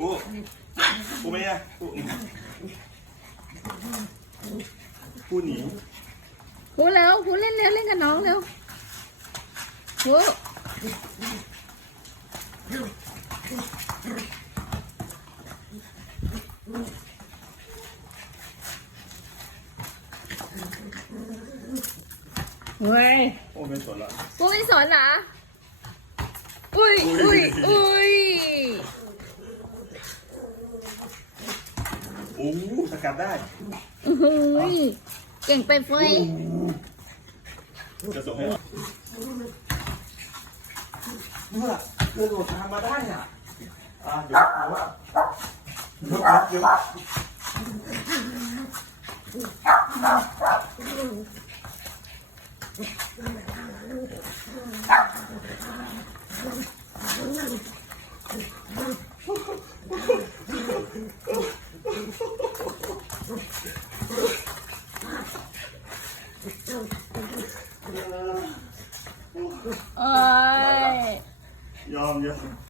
ปูปูไม่อะปูหนี พูดแล้วพูดเล่นเร็วเล่นกับน้องเร็วพูดเฮ้ย โอ้ไม่สนละ พูดไม่สอนเหรออุ้ยอุ้ยอุ้ย โอ้สกัดได้ อุ้ยเก่งไปเฟ้ย จะส่งให้เมื่อเดินโดดทางมาได้อ่ะเดี๋ยวเอ้ย ยอม